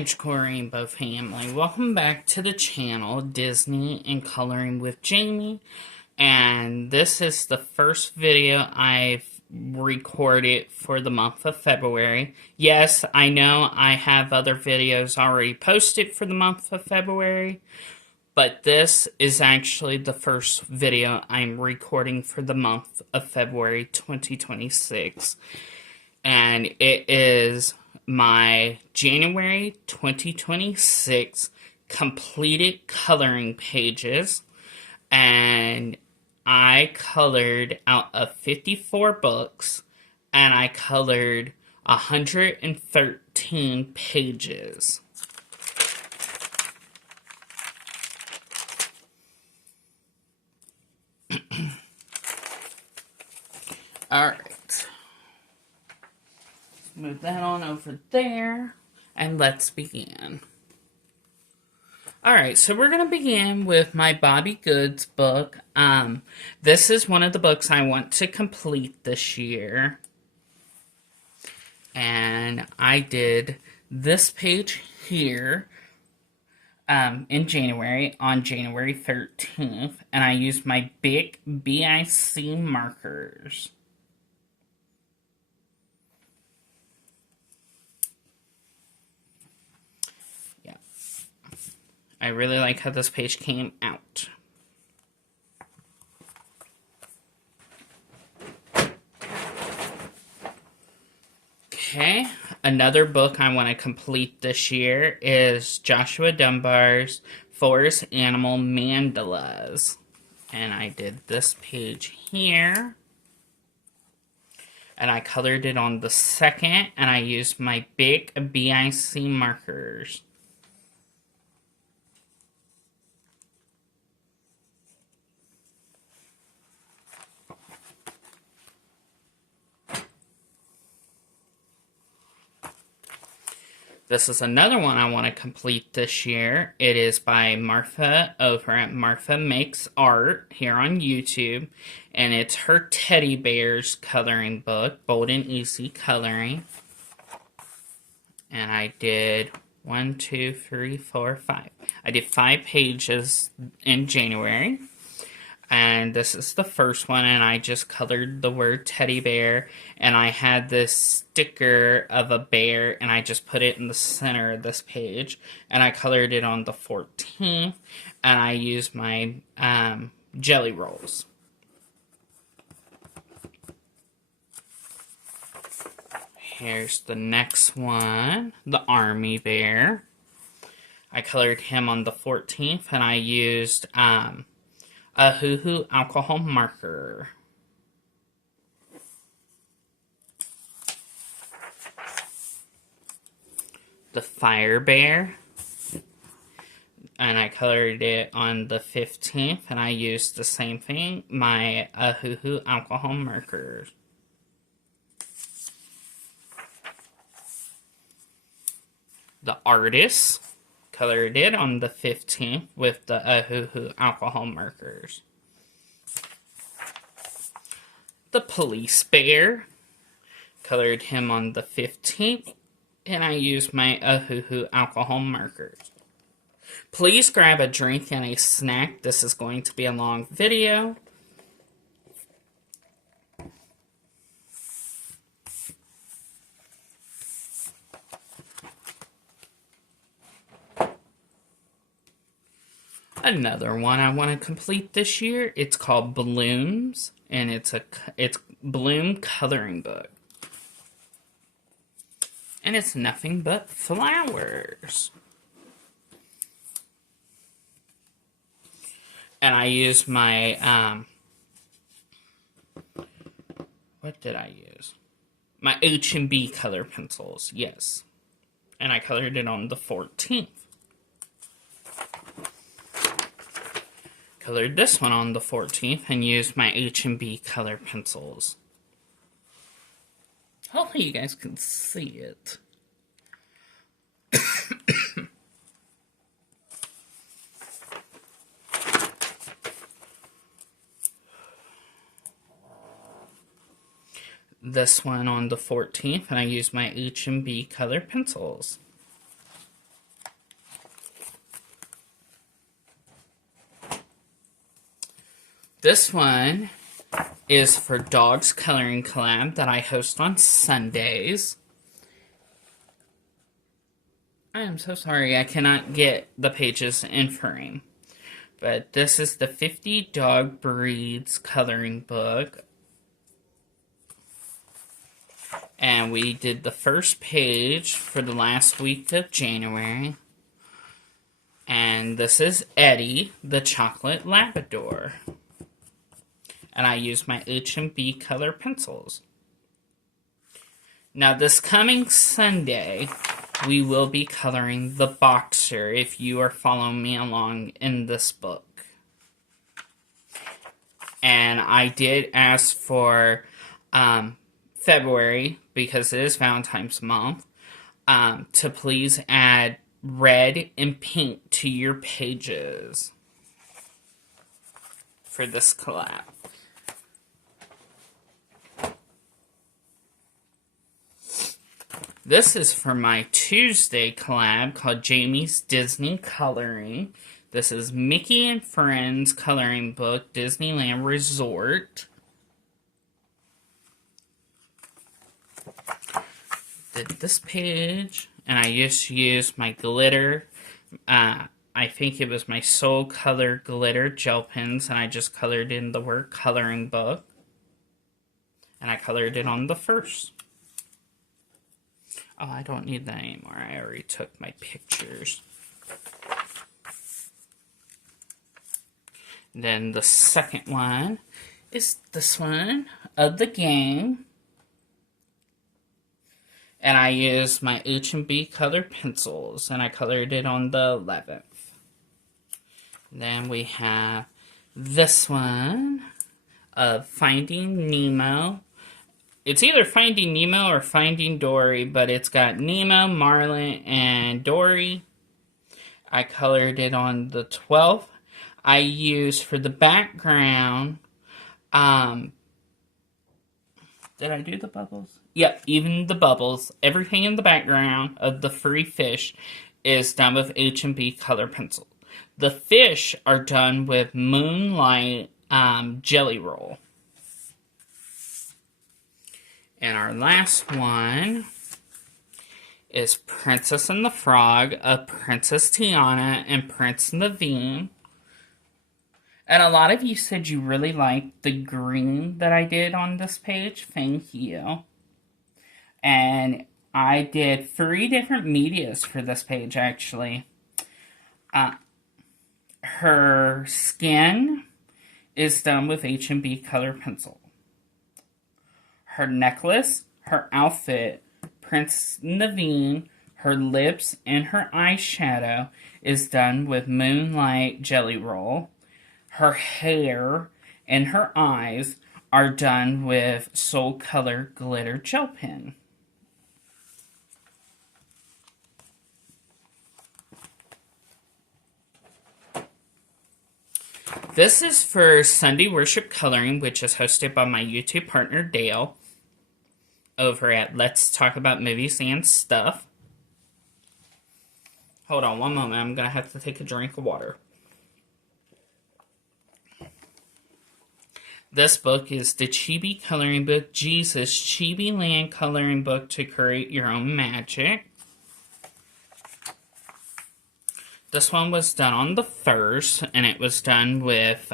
Magical Rainbow family, welcome back to the channel Disney and Coloring with Jamie, and this is the first video I've recorded for the month of February. Yes, I know I have other videos already posted for the month of February, but this is actually the first video I'm recording for the month of February 2026, and it is my January 2026 completed coloring pages, and I colored out of 54 books, and I colored 113 pages. Alright. Move that on over there, and let's begin. Alright, so we're going to begin with my Bobby Goods book. This is one of the books I want to complete this year. And I did this page here in January, on January 13th. And I used my big BIC markers. I really like how this page came out. Okay, another book I want to complete this year is Joshua Dunbar's Forest Animal Mandalas. And I did this page here. And I colored it on the second, and I used my big BIC markers. This is another one I want to complete this year. It is by Martha over at Martha Makes Art here on YouTube. And it's her teddy bears coloring book, Bold and Easy Coloring. And I did 1, 2, 3, 4, 5. I did 5 pages in January. And this is the first one, and I just colored the word teddy bear, and I had this sticker of a bear, and I just put it in the center of this page, and I colored it on the 14th, and I used my jelly rolls. Here's the next one, the army bear. I colored him on the 14th, and I used a hoo-hoo alcohol marker. The fire bear. And I colored it on the 15th, and I used the same thing, my hoo-hoo alcohol markers. The artist. Colored it on the 15th with the hoo-hoo alcohol markers. The police bear. Colored him on the 15th, and I used my hoo-hoo alcohol markers. Please grab a drink and a snack. This is going to be a long video. Another one I want to complete this year. It's called Blooms, and it's Bloom coloring book. And it's nothing but flowers. And I used my what did I use? My H&B color pencils, yes. And I colored it on the 14th. Colored this one on the 14th and used my H&B color pencils. Hopefully you guys can see it. This one on the 14th, and I used my H&B color pencils. This one is for Dogs Coloring Collab that I host on Sundays. I am so sorry I cannot get the pages in frame. But this is the 50 Dog Breeds coloring book. And we did the first page for the last week of January. And this is Eddie, the Chocolate Labrador. And I use my H&B color pencils. Now this coming Sunday, we will be coloring the Boxer if you are following me along in this book. And I did ask for February, because it is Valentine's month, to please add red and pink to your pages for this collab. This is for my Tuesday collab called Jamie's Disney Coloring. This is Mickey and Friends coloring book, Disneyland Resort. Did this page, and I just used my glitter. I think it was my Soul Color glitter gel pens, and I just colored in the word coloring book. And I colored it on the first. Oh, I don't need that anymore. I already took my pictures. Then the second one is this one of the game. And I used my H&B color pencils, and I colored it on the 11th. Then we have this one of Finding Nemo. It's either Finding Nemo or Finding Dory, but it's got Nemo, Marlin, and Dory. I colored it on the 12th. I used for the background, did I do the bubbles? Yep, even the bubbles. Everything in the background of the furry fish is done with H&B color pencil. The fish are done with Moonlight Jelly Roll. And our last one is Princess and the Frog of Princess Tiana and Prince Naveen. And a lot of you said you really liked the green that I did on this page. Thank you. And I did 3 different medias for this page, actually. Her skin is done with H&B color pencil. Her necklace, her outfit, Prince Naveen, her lips, and her eyeshadow is done with Moonlight Jelly Roll. Her hair and her eyes are done with Soul Color Glitter Gel Pen. This is for Sunday Worship Coloring, which is hosted by my YouTube partner Dale over at Let's Talk About Movies and Stuff. Hold on one moment, I'm going to have to take a drink of water. This book is the Chibi Coloring Book, Jesus Chibi Land Coloring Book to Create Your Own Magic. This one was done on the 1st, and it was done with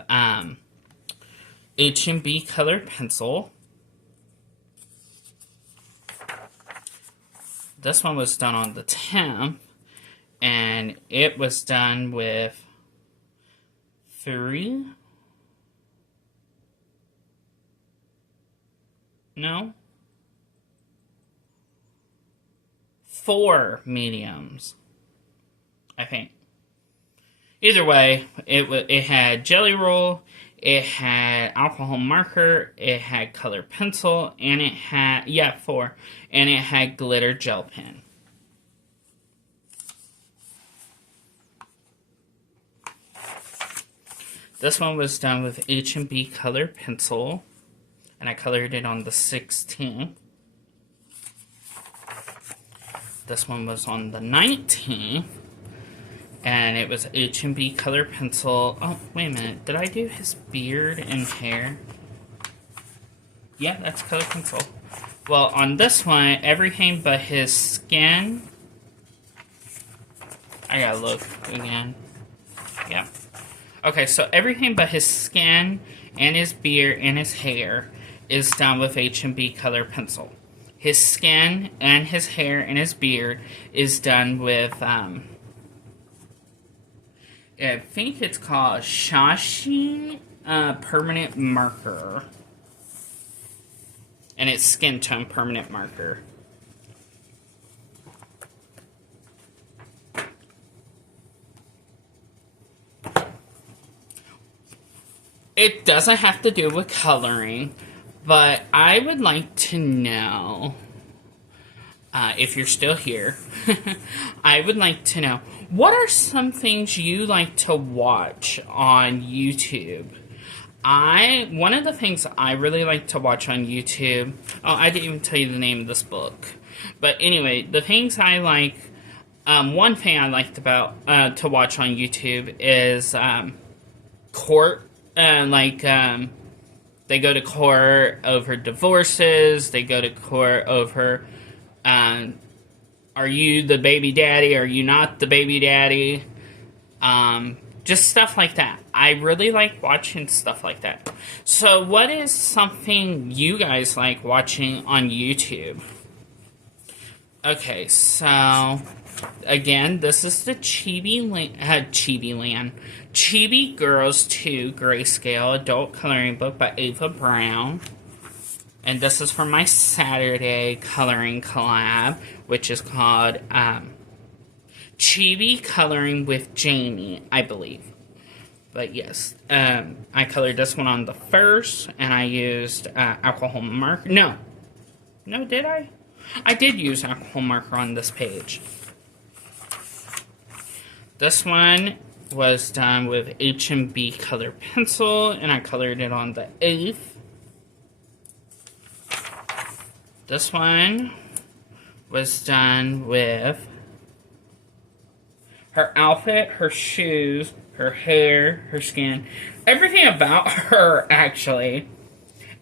H&B color pencil. This one was done on the 10th, and it was done with 4 mediums, I think. Either way, it had Jelly Roll, it had alcohol marker, it had color pencil, and it had, 4, and it had glitter gel pen. This one was done with H&B color pencil, and I colored it on the 16th. This one was on the 19th, And it was H&B color pencil. Oh, wait a minute. Did I do his beard and hair? Yeah, that's color pencil. Well, on this one, everything but his skin. I gotta look again. Yeah. Okay, so everything but his skin and his beard and his hair is done with H&B color pencil. His skin and his hair and his beard is done with, I think it's called Shashi permanent marker. And it's skin tone permanent marker. It doesn't have to do with coloring, but I would like to know, if you're still here, I would like to know, what are some things you like to watch on YouTube? One of the things I really like to watch on YouTube, oh, I didn't even tell you the name of this book. But anyway, the things I like, one thing I liked about, to watch on YouTube is, court, they go to court over divorces, they go to court over, are you the baby daddy, are you not the baby daddy, just stuff like that. I really like watching stuff like that. So what is something you guys like watching on YouTube? Okay, so again, this is the Chibi Girls 2 Grayscale Adult Coloring Book by Ava Brown. And this is for my Saturday coloring collab, which is called Chibi Coloring with Jamie, I believe. But yes, I colored this one on the first, and I used alcohol marker. No, did I? I did use alcohol marker on this page. This one was done with H&B color pencil, and I colored it on the 8th. This one was done with her outfit, her shoes, her hair, her skin, everything about her, actually,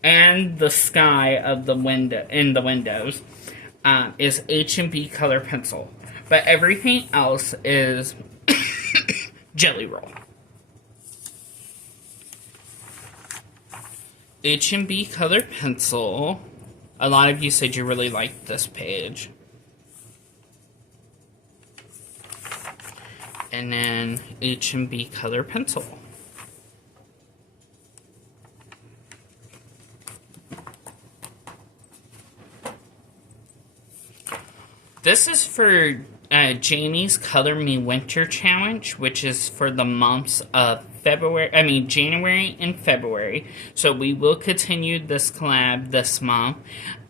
and the sky of the window, in the windows, is H&B color pencil. But everything else is Jelly Roll. H&B color pencil. A lot of you said you really liked this page. And then H&B color pencil. This is for Jamie's Color Me Winter Challenge, which is for the months of January and February. So we will continue this collab this month,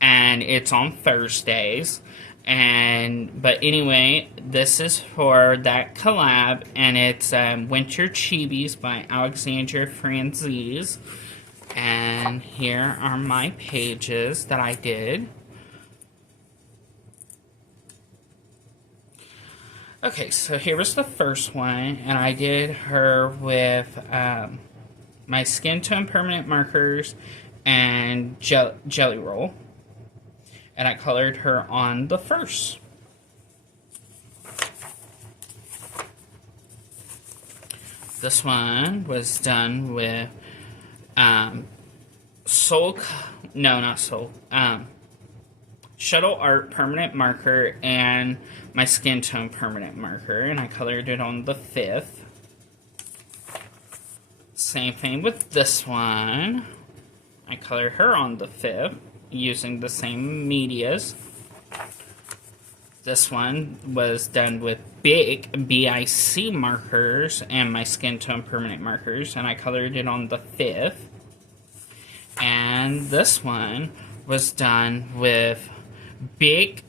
and it's on Thursdays. But anyway, this is for that collab, and it's Winter Chibis by Alexandra Franzese. And here are my pages that I did. Okay, so here was the first one, and I did her with my Skin Tone Permanent Markers and Jelly Roll. And I colored her on the first. This one was done with Shuttle Art Permanent Marker and my Skin Tone Permanent Marker, and I colored it on the 5th. Same thing with this one. I colored her on the 5th using the same medias. This one was done with big BIC markers and my Skin Tone Permanent Markers, and I colored it on the 5th. And this one was done with big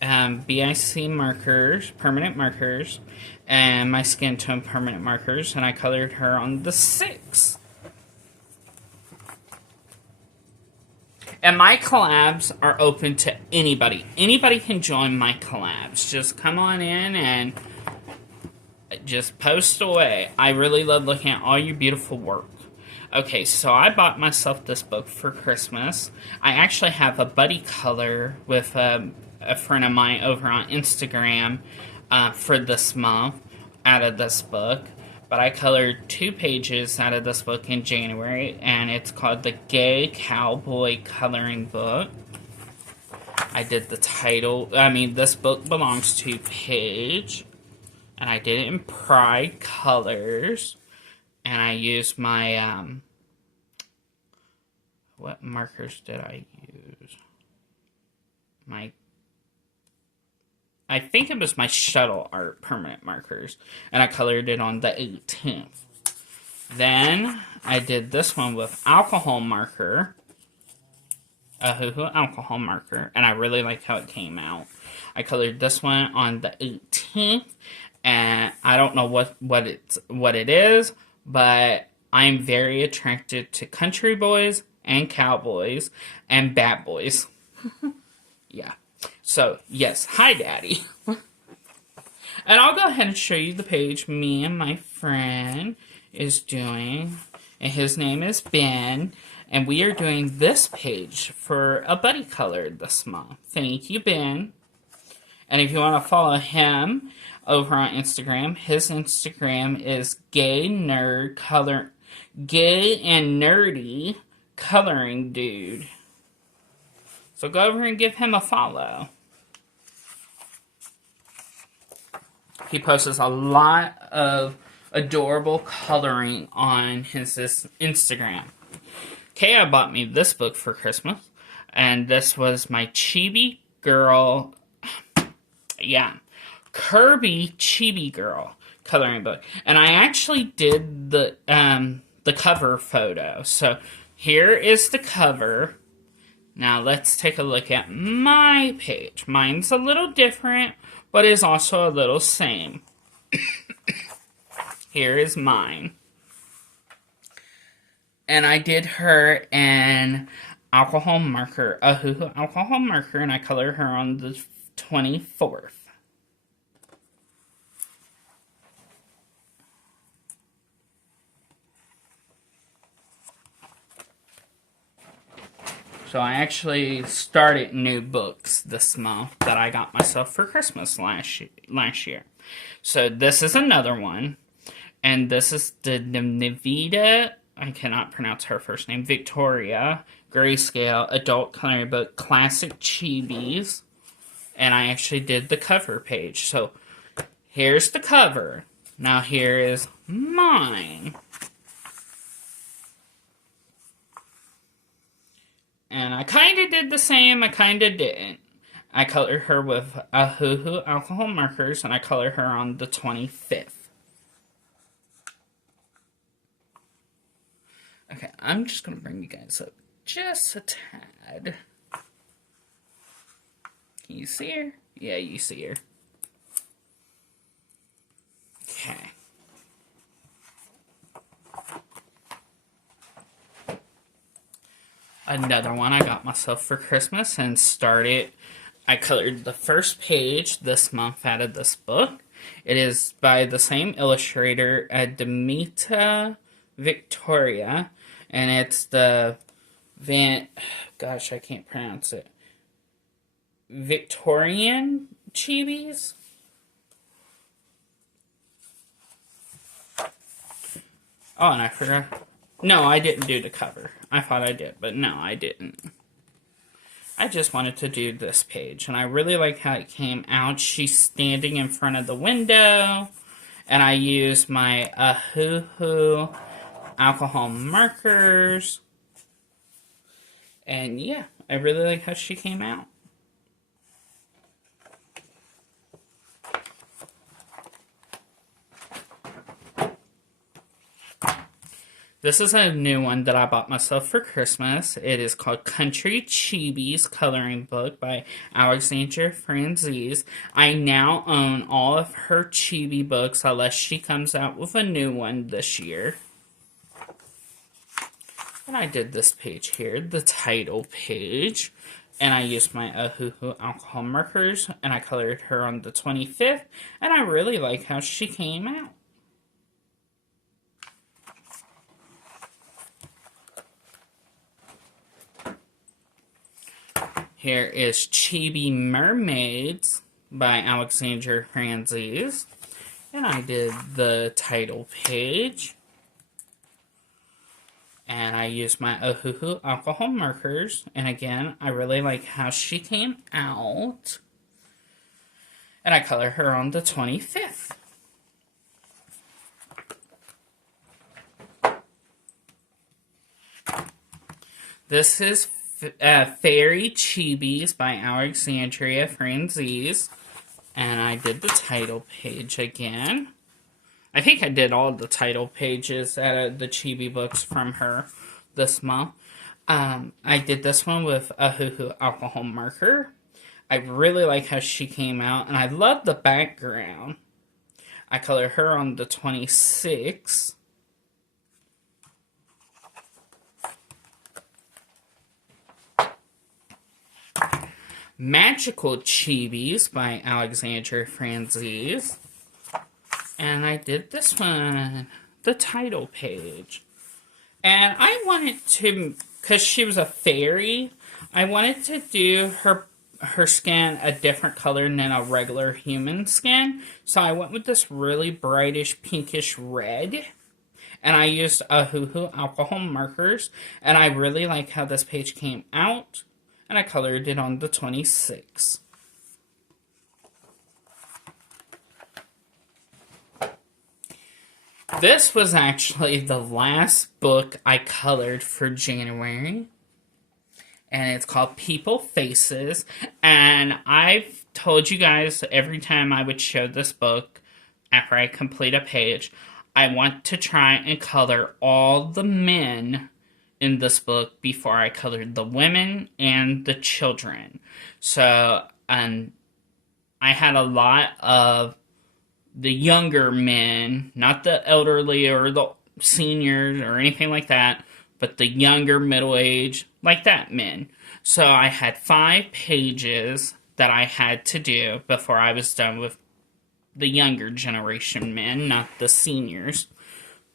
BIC markers, permanent markers, and my Skin Tone Permanent Markers, and I colored her on the 6th. And my collabs are open to anybody. Anybody can join my collabs. Just come on in Just post away. I really love looking at all your beautiful work. Okay, so I bought myself this book for Christmas. I actually have a buddy color with a friend of mine over on Instagram for this month out of this book. But I colored 2 pages out of this book in January, and it's called the Gay Cowboy Coloring Book. I did the title. This book belongs to Paige, and I did it in Pride colors. And I used my, what markers did I use? I think it was my Shuttle Art permanent markers. And I colored it on the 18th. Then, I did this one with alcohol marker. A hoo-hoo alcohol marker. And I really like how it came out. I colored this one on the 18th. And I don't know what it is. But I'm very attracted to country boys and cowboys and bad boys. Yeah. So, yes. Hi, Daddy. And I'll go ahead and show you the page me and my friend is doing. And his name is Ben. And we are doing this page for a buddy color this month. Thank you, Ben. And if you want to follow him over on Instagram, his Instagram is gay and nerdy coloring dude. So go over and give him a follow. He posts a lot of adorable coloring on his Instagram. Kaya bought me this book for Christmas, and this was my Chibi Girl, Kirby Chibi Girl coloring book. And I actually did the cover photo. So here is the cover. Now let's take a look at my page. Mine's a little different, but is also a little same. Here is mine. And I did her an alcohol marker, a hoo-hoo alcohol marker, and I colored her on the 24th. So I actually started new books this month that I got myself for Christmas last year. So this is another one. And this is the Navita, I cannot pronounce her first name, Victoria, Grayscale, Adult Coloring Book, Classic Chibis. And I actually did the cover page. So here's the cover. Now here is mine. And I kind of did the same, I kind of didn't. I colored her with a hoo-hoo alcohol markers, and I colored her on the 25th. Okay, I'm just going to bring you guys up just a tad. Can you see her? Yeah, you see her. Okay. Another one I got myself for Christmas and started. I colored the first page this month out of this book. It is by the same illustrator, Demita Victoria, and it's the gosh, I can't pronounce it. Victorian Chibis? Oh, and I forgot. No, I didn't do the cover. I thought I did, but no, I didn't. I just wanted to do this page, and I really like how it came out. She's standing in front of the window, and I used my hoo-hoo alcohol markers. And yeah, I really like how she came out. This is a new one that I bought myself for Christmas. It is called Country Chibis Coloring Book by Alexandra Franzese. I now own all of her Chibi books unless she comes out with a new one this year. And I did this page here, the title page. And I used my Ohuhu alcohol markers, and I colored her on the 25th, and I really like how she came out. Here is Chibi Mermaids by Alexandra Franzese, and I did the title page. And I used my Ohuhu alcohol markers. And again, I really like how she came out. And I color her on the 25th. This is Fairy Chibis by Alexandria Franzese. And I did the title page again. I think I did all the title pages out of the Chibi books from her this month. I did this one with a Ohuhu alcohol marker. I really like how she came out, and I love the background. I colored her on the 26th. Magical Chibis by Alexandra Franzese. And I did this one, the title page. And I wanted to, because she was a fairy, I wanted to do her skin a different color than a regular human skin. So I went with this really brightish pinkish red. And I used Ohuhu alcohol markers. And I really like how this page came out. And I colored it on the 26th. This was actually the last book I colored for January. And it's called People Faces. And I've told you guys every time I would show this book, after I complete a page, I want to try and color all the men in this book before I colored the women and the children. So, I had a lot of the younger men, not the elderly or the seniors or anything like that, but the younger, middle-aged, like that men. So I had 5 pages that I had to do before I was done with the younger generation men, not the seniors.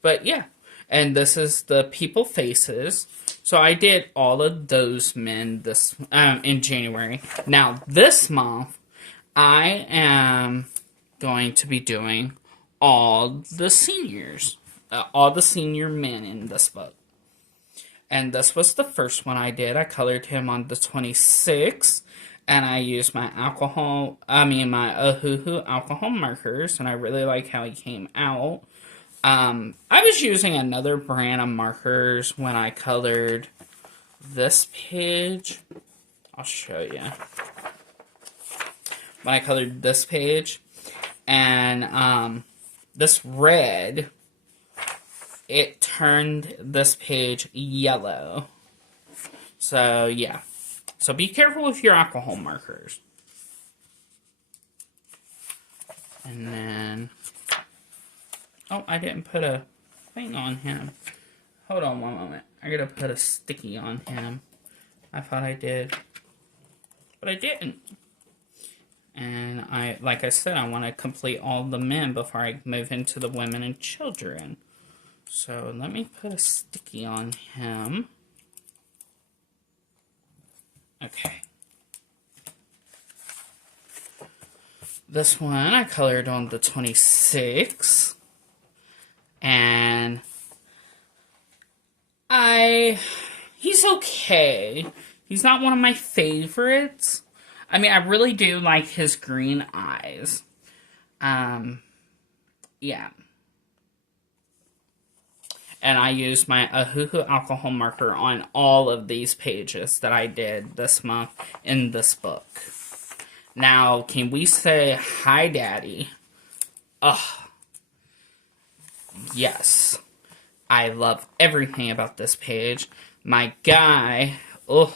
But yeah, and this is the People Faces. So I did all of those men this in January. Now this month, I am going to be doing all the seniors, all the senior men in this book. And this was the first one I did. I colored him on the 26th, and I used my my Ohuhu alcohol markers, and I really like how he came out. I was using another brand of markers when I colored this page. I'll show you. When I colored this page, and this red, it turned this page yellow. So yeah, so be careful with your alcohol markers. And then, oh, I didn't put a thing on him. Hold on one moment. I gotta put a sticky on him. I thought I did, but I didn't. And like I said, I want to complete all the men before I move into the women and children. So let me put a sticky on him. Okay. This one I colored on the 26th. And he's okay. He's not one of my favorites. I mean, I really do like his green eyes. Yeah. And I used my Ohuhu alcohol marker on all of these pages that I did this month in this book. Now, can we say hi, Daddy? Ugh. Yes. I love everything about this page. My guy, ugh.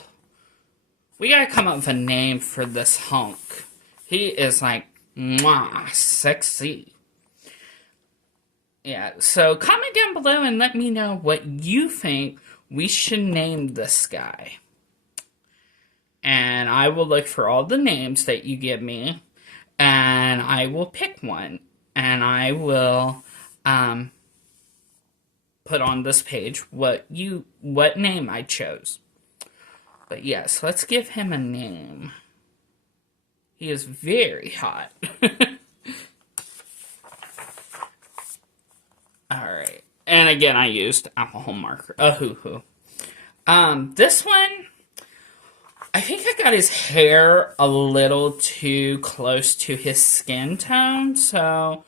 We gotta come up with a name for this hunk. He is like, mwah, sexy. Yeah, so comment down below and let me know what you think we should name this guy. and I will look for all the names that you give me, and I will pick one, and I will put on this page what name I chose. But yes, let's give him a name. He is very hot. Alright. And again, I used alcohol marker. A hoo-hoo. This one, I think I got his hair a little too close to his skin tone, so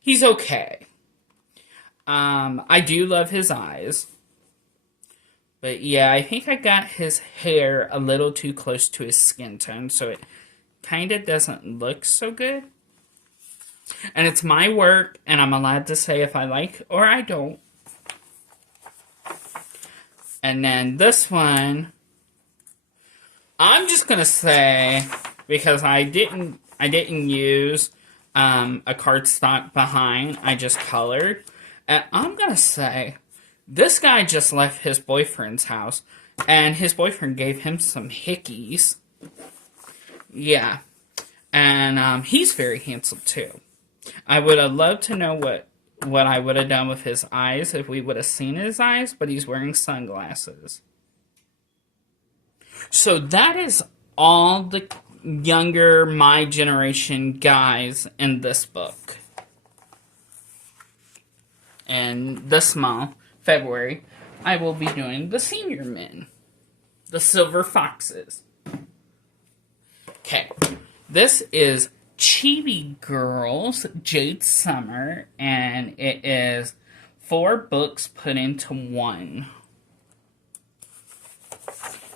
he's okay. I do love his eyes. But yeah, I think I got his hair a little too close to his skin tone, so it kind of doesn't look so good. And it's my work, and I'm allowed to say if I like or I don't. And then this one, I'm just gonna say, because I didn't use a cardstock behind, I just colored, and I'm gonna say, this guy just left his boyfriend's house, and his boyfriend gave him some hickeys. Yeah. And he's very handsome, too. I would have loved to know what I would have done with his eyes if we would have seen his eyes, but he's wearing sunglasses. So that is all the younger, my generation guys in this book. And this month, February, I will be doing the senior men, the Silver Foxes. Okay, this is Chibi Girls, Jade Summer, and it is 4 books put into one.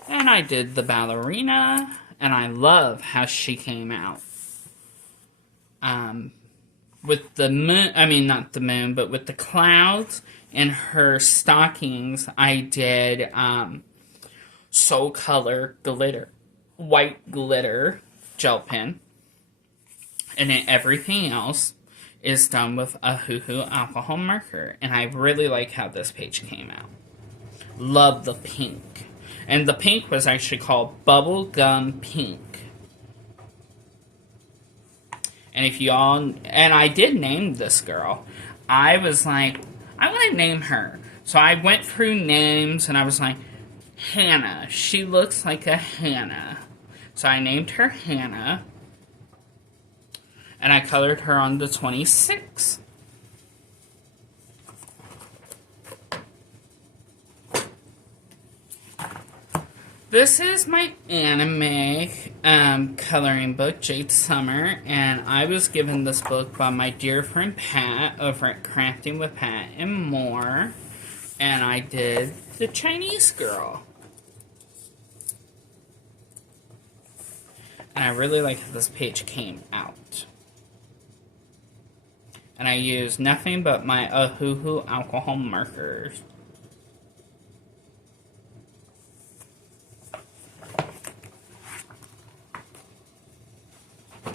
And I did the ballerina, and I love how she came out. With the moon, I mean, not the moon, but with the clouds and her stockings, I did Soul Color glitter, white glitter gel pen. And then everything else is done with a hoo-hoo alcohol marker. And I really like how this page came out. Love the pink. And the pink was actually called Bubblegum Pink. And if y'all, and I did name this girl. I was like, I want to name her. So I went through names and I was like, Hannah. She looks like a Hannah. So I named her Hannah. And I colored her on the 26th. This is my anime coloring book, Jade Summer, and I was given this book by my dear friend Pat over at Crafting with Pat and More, and I did the Chinese girl. And I really like how this page came out. And I used nothing but my Ahoo alcohol markers.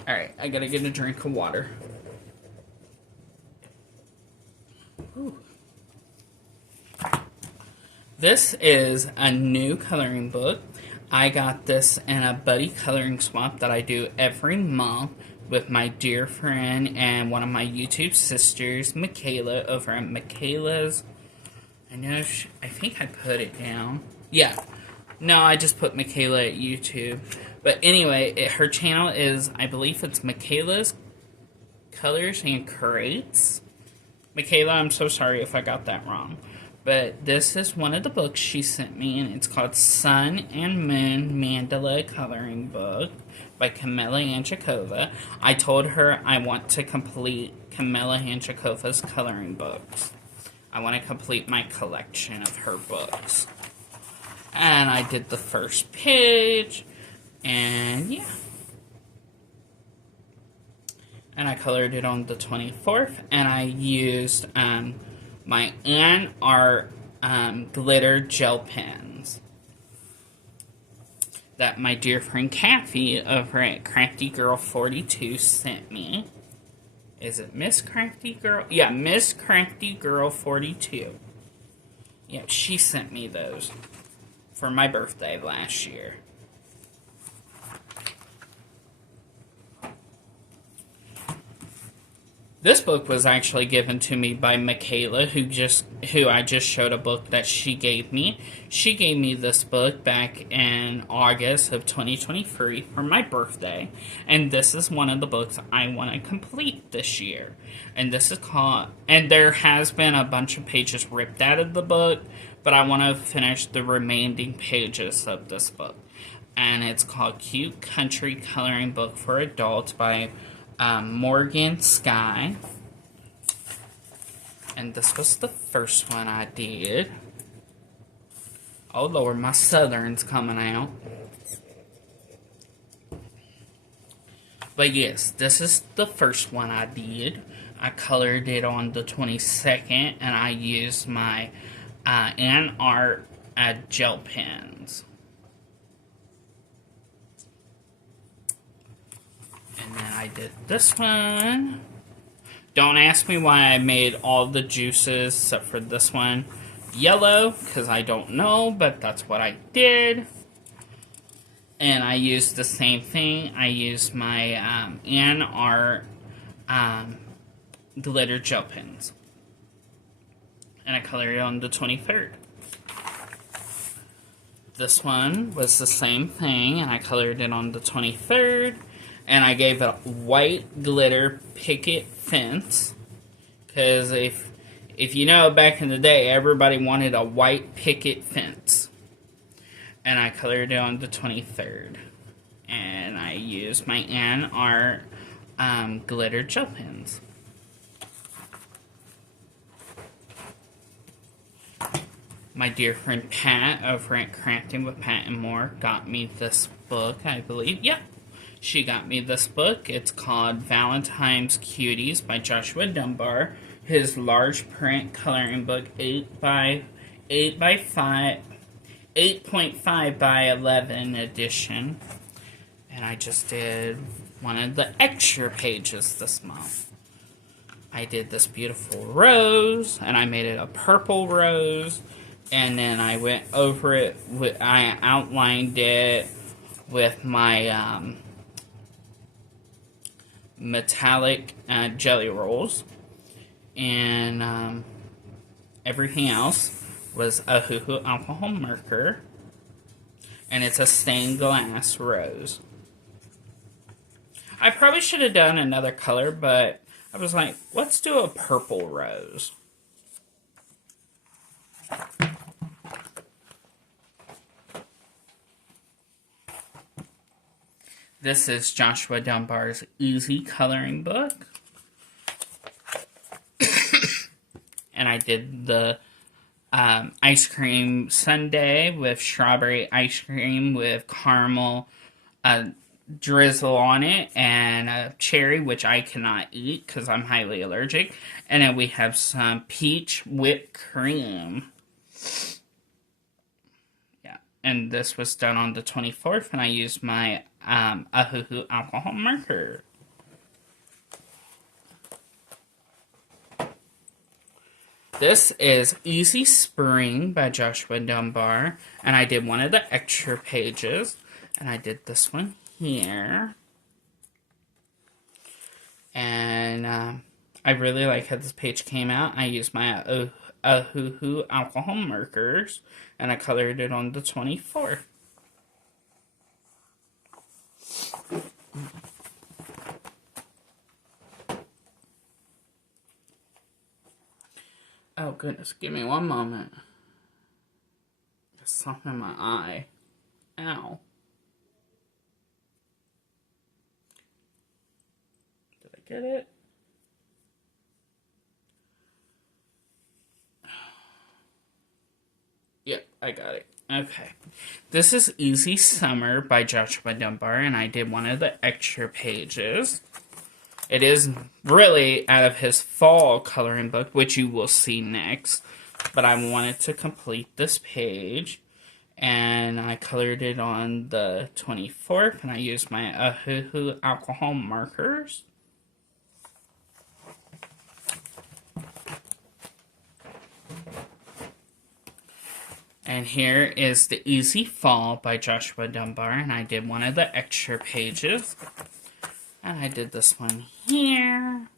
Alright, I gotta get a drink of water. Ooh. This is a new coloring book. I got this in a buddy coloring swap that I do every month with my dear friend and one of my YouTube sisters, Michaela, over at Michaela's. I think I put it down. Yeah. No, I just put Michaela at YouTube. But anyway, her channel is, I believe it's Michaela's Colors and Crates. Michaela, I'm so sorry if I got that wrong. But this is one of the books she sent me, and it's called Sun and Moon Mandala Coloring Book by Camilla Yanchikova. I told her I want to complete Camilla Yanchikova's coloring books. I want to complete my collection of her books. And I did the first page, and yeah. And I colored it on the 24th, and I used my Ann Art glitter gel pens that my dear friend Kathy over at Crafty Girl 42 sent me. Is it Miss Crafty Girl? Yeah, Miss Crafty Girl 42. Yeah, she sent me those for my birthday last year. This book was actually given to me by Michaela, who I just showed a book that she gave me. She gave me this book back in August of 2023 for my birthday, and this is one of the books I want to complete this year. And this is called, and there has been a bunch of pages ripped out of the book, but I want to finish the remaining pages of this book. And it's called Cute Country Coloring Book for Adults by Morgan Sky. And this was the first one I did. Oh Lord, my Southern's coming out. But yes, this is the first one I did. I colored it on the 22nd, and I used my Art gel pens. And then I did this one. Don't ask me why I made all the juices, except for this one, yellow, because I don't know, but that's what I did. And I used the same thing. I used my Art glitter gel pens. And I colored it on the 23rd. This one was the same thing, and I colored it on the 23rd. And I gave it a white glitter picket fence. Because if you know, back in the day, everybody wanted a white picket fence. And I colored it on the 23rd. And I used my Art glitter gel pens. My dear friend Pat over at Crafting with Pat and More got me this book, I believe. Yep. She got me this book. It's called Valentine's Cuties by Joshua Dunbar. His large print coloring book, 8.5 by 11 edition. And I just did one of the extra pages this month. I did this beautiful rose, and I made it a purple rose. And then I went over it, I outlined it with my metallic jelly rolls, and everything else was a Hoo-Hoo alcohol marker, and it's a stained glass rose. I probably should have done another color, but I was like, let's do a purple rose. This is Joshua Dunbar's Easy Coloring Book. And I did the ice cream sundae with strawberry ice cream with caramel drizzle on it, and a cherry, which I cannot eat because I'm highly allergic. And then we have some peach whipped cream. Yeah, and this was done on the 24th, and I used my Hoo-Hoo alcohol marker. This is Easy Spring by Joshua Dunbar, and I did one of the extra pages, and I did this one here. And I really like how this page came out. I used my Hoo-Hoo alcohol markers, and I colored it on the 24th. Oh goodness, give me one moment. There's something in my eye. Ow. Did I get it? Yep, I got it. Okay. This is Easy Summer by Joshua Dunbar, and I did one of the extra pages. It is really out of his fall coloring book, which you will see next. But I wanted to complete this page, and I colored it on the 24th, and I used my Hoo-Hoo alcohol markers. And here is the Easy Fall by Joshua Dunbar, and I did one of the extra pages. And I did this one here.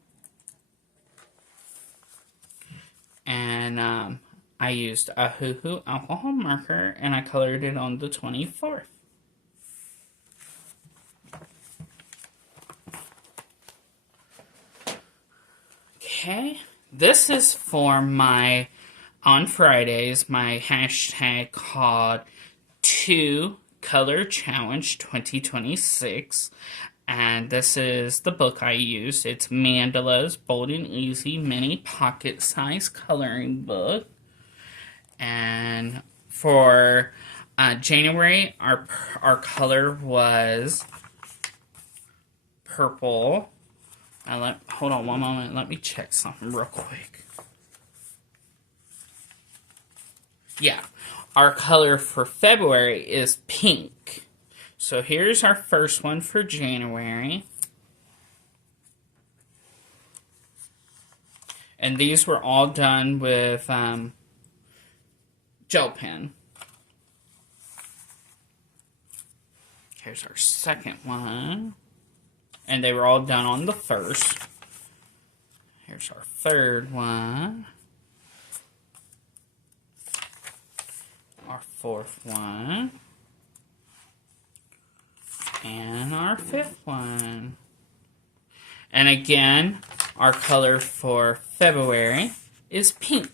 I used a Hoo Hoo alcohol marker, and I colored it on the 24th. Okay, this is for my, on Fridays, my hashtag called 2 Color Challenge 2026. And this is the book I used. It's Mandala's Bold and Easy Mini Pocket Size Coloring Book. And for January, our color was purple. Hold on one moment. Let me check something real quick. Yeah, our color for February is pink. So here's our first one for January. And these were all done with gel pen. Here's our second one. And they were all done on the 1st. Here's our third one. Our fourth one. And our fifth one. And again, our color for February is pink.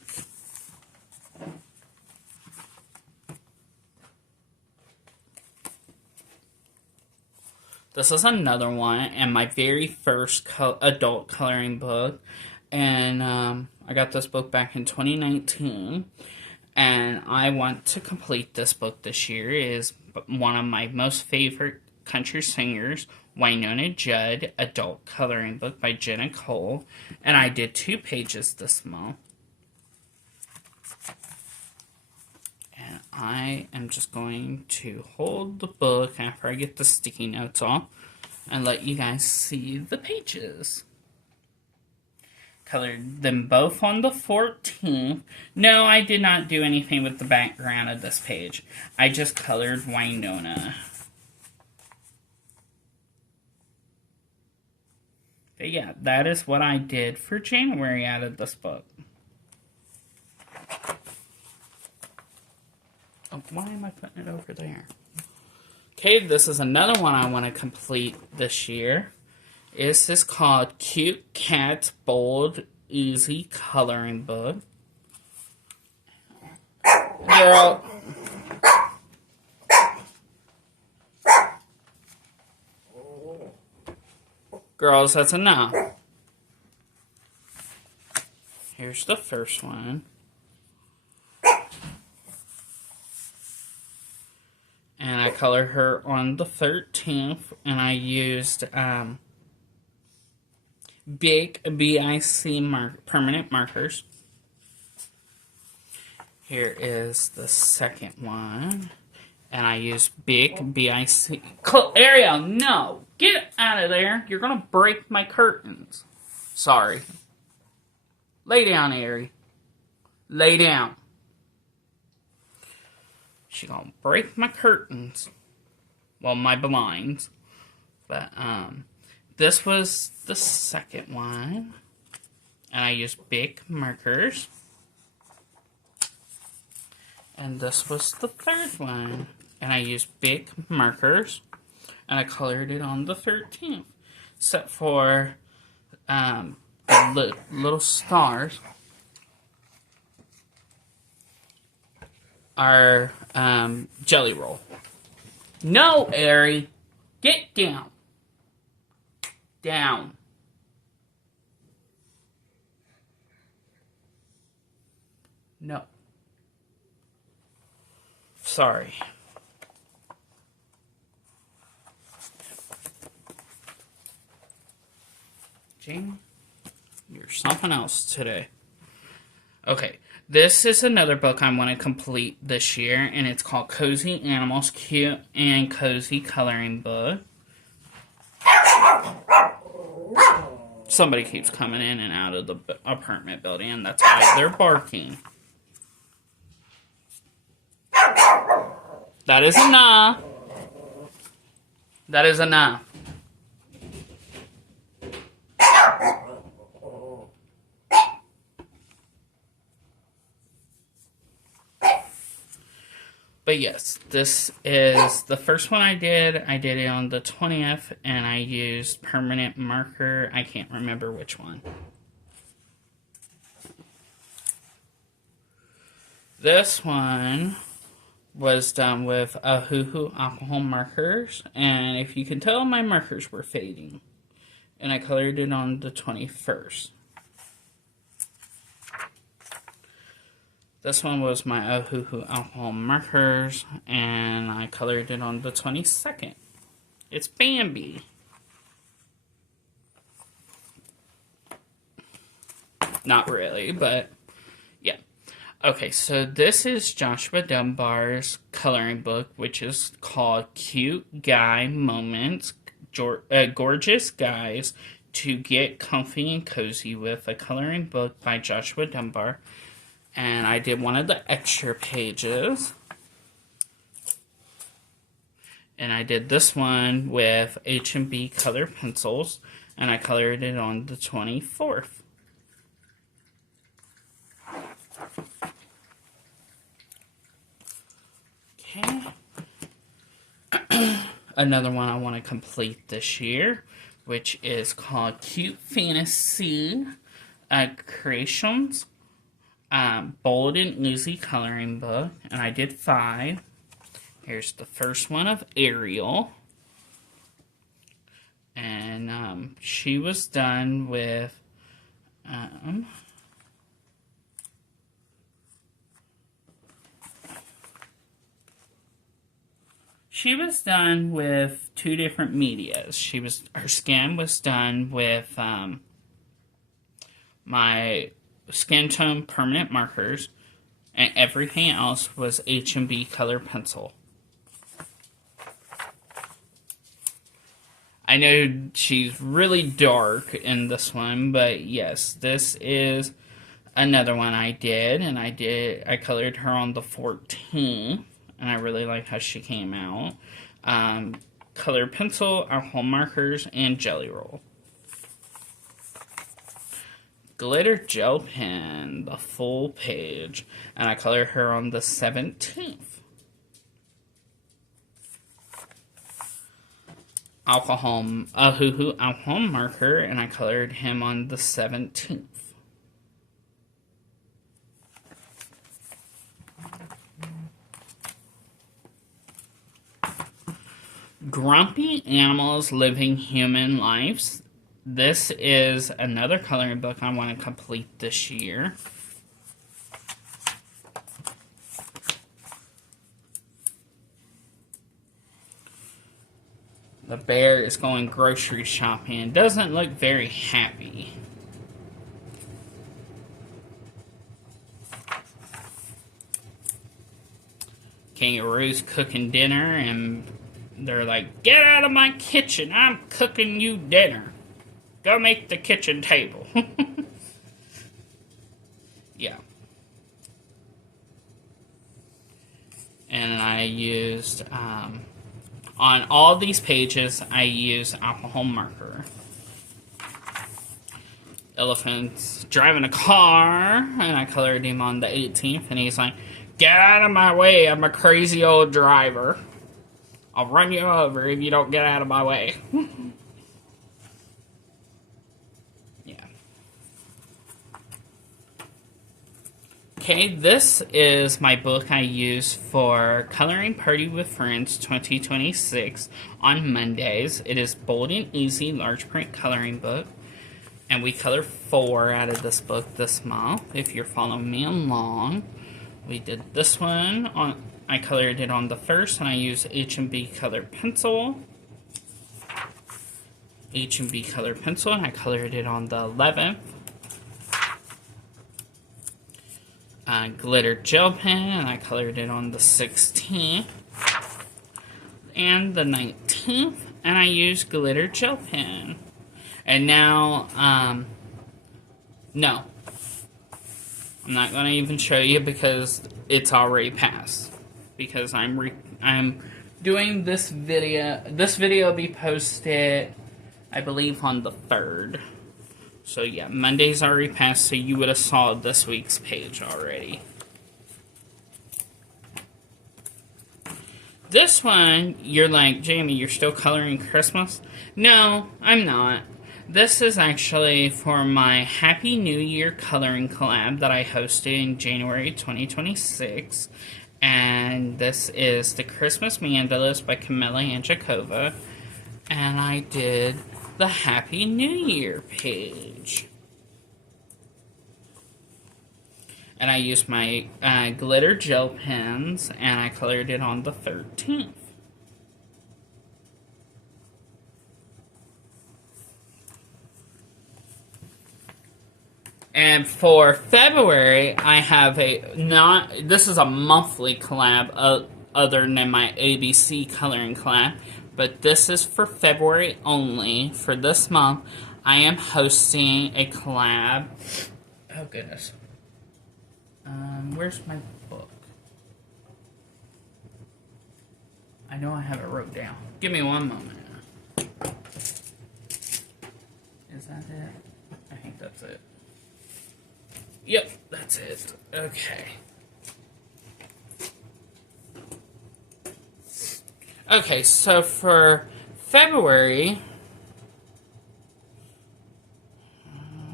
This is another one, and my very first adult coloring book. And I got this book back in 2019. And I want to complete this book this year. It is one of my most favorite country singers, Wynonna Judd, adult coloring book by Jenna Cole. And I did 2 pages this month. And I am just going to hold the book after I get the sticky notes off and let you guys see the pages. Colored them both on the 14th. No, I did not do anything with the background of this page. I just colored Wynonna. But yeah, that is what I did for January out of this book. Oh, why am I putting it over there? Okay, this is another one I want to complete this year. This is called Cute Cat Bold Easy Coloring Book. Girl. Girls, that's enough. Here's the first one. And I colored her on the 13th, and I used big BIC permanent markers. Here is the second one, and I used big BIC. Ariel, no! Get out of there! You're gonna break my curtains. Sorry. Lay down, Ari. Lay down. She gonna break my curtains. Well, my blinds. But, this was the second one. And I used big markers. And this was the third one. And I used big markers. And I colored it on the 13th. Except for, the little stars. Our jelly roll. No, Ari. Get down. Down. No. Sorry. Jamie, you're something else today. Okay. This is another book I want to complete this year, and it's called Cozy Animals, Cute and Cozy Coloring Book. Somebody keeps coming in and out of the apartment building, and that's why they're barking. That is enough. That is enough. But yes, this is the first one I did. I did it on the 20th, and I used permanent marker. I can't remember which one. This one was done with Ohuhu alcohol markers, and if you can tell, my markers were fading. And I colored it on the 21st. This one was my Ohuhu alcohol markers, and I colored it on the 22nd. It's Bambi. Not really, but yeah. Okay, so this is Joshua Dunbar's coloring book, which is called Cute Guy Moments, Gorgeous Guys to Get Comfy and Cozy with, a coloring book by Joshua Dunbar. And I did one of the extra pages. And I did this one with H&B color pencils, and I colored it on the 24th. Okay. Another one I want to complete this year, which is called Cute Fantasy Creations. Bold and Easy coloring book, and I did 5. Here's the first one of Ariel, and she was done with she was done with 2 different medias. Her skin was done with my skin tone permanent markers, and everything else was H&B color pencil. I know she's really dark in this one, but yes, this is another one I did, and I colored her on the 14th, and I really like how she came out. Color pencil, alcohol markers, and jelly roll. Glitter gel pen, the full page, and I colored her on the 17th. Ohuhu alcohol marker, and I colored him on the 17th. Grumpy Animals Living Human Lives. This is another coloring book I want to complete this year. The bear is going grocery shopping and doesn't look very happy. Kangaroo's cooking dinner, and they're like, "Get out of my kitchen, I'm cooking you dinner. Go make the kitchen table." Yeah. And I used, on all these pages, I used alcohol marker. Elephant's driving a car, and I colored him on the 18th, and he's like, "Get out of my way, I'm a crazy old driver. I'll run you over if you don't get out of my way." Yeah. Okay, this is my book I use for Coloring Party with Friends 2026 on Mondays. It is Bold and Easy large print coloring book. And we color 4 out of this book this month, if you're following me along. We did this one on, I colored it on the 1st, and I used H&B color pencil. H&B color pencil, and I colored it on the 11th. Glitter gel pen, and I colored it on the 16th. And the 19th, and I used glitter gel pen. And now, no. I'm not going to even show you because it's already passed. Because I'm doing this video. This video will be posted, I believe, on the 3rd. So yeah, Monday's already passed, so you would have saw this week's page already. This one, you're like, Jamie, you're still coloring Christmas? No, I'm not. This is actually for my Happy New Year coloring collab that I hosted in January 2026. And this is the Christmas Mandalas by Camilla Anjakova. And I did the Happy New Year page. And I used my glitter gel pens, and I colored it on the 13th. And for February, I have this is a monthly collab other than my ABC coloring collab, but this is for February only. For this month, I am hosting a collab. Oh, goodness. Where's my book? I know I have it wrote down. Give me one moment. Is that it? I think that's it. Yep, that's it. Okay. Okay, so for February...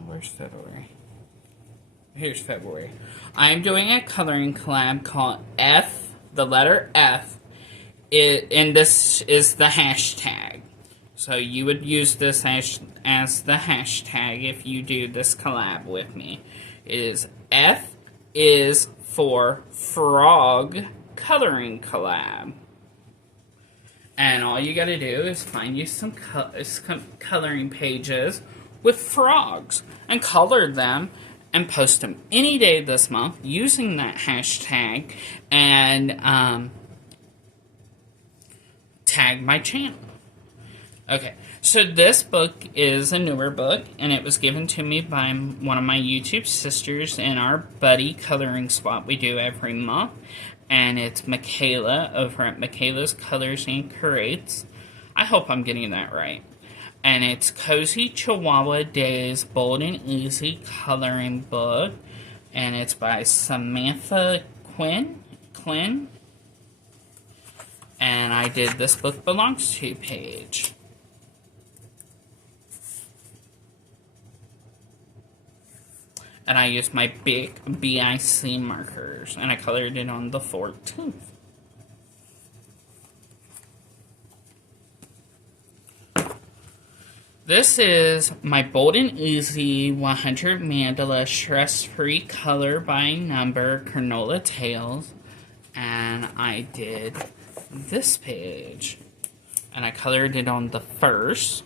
where's February? Here's February. I'm doing a coloring collab called F, the letter F, and this is the hashtag. So you would use this as the hashtag if you do this collab with me. It is F is for frog coloring collab. And all you gotta do is find you some coloring pages with frogs and color them and post them any day this month using that hashtag and tag my channel. Okay, so this book is a newer book, and it was given to me by one of my YouTube sisters in our buddy coloring spot we do every month, and it's Michaela over at Michaela's Colors and Curates. I hope I'm getting that right. And it's Cozy Chihuahua Days Bold and Easy Coloring Book. And it's by Samantha Quinn. And I did This Book Belongs To page. And I used my big BIC markers. And I colored it on the 14th. This is my Bold and Easy 100 Mandala Stress-Free Color by Number Granola Tails. And I did this page. And I colored it on the 1st.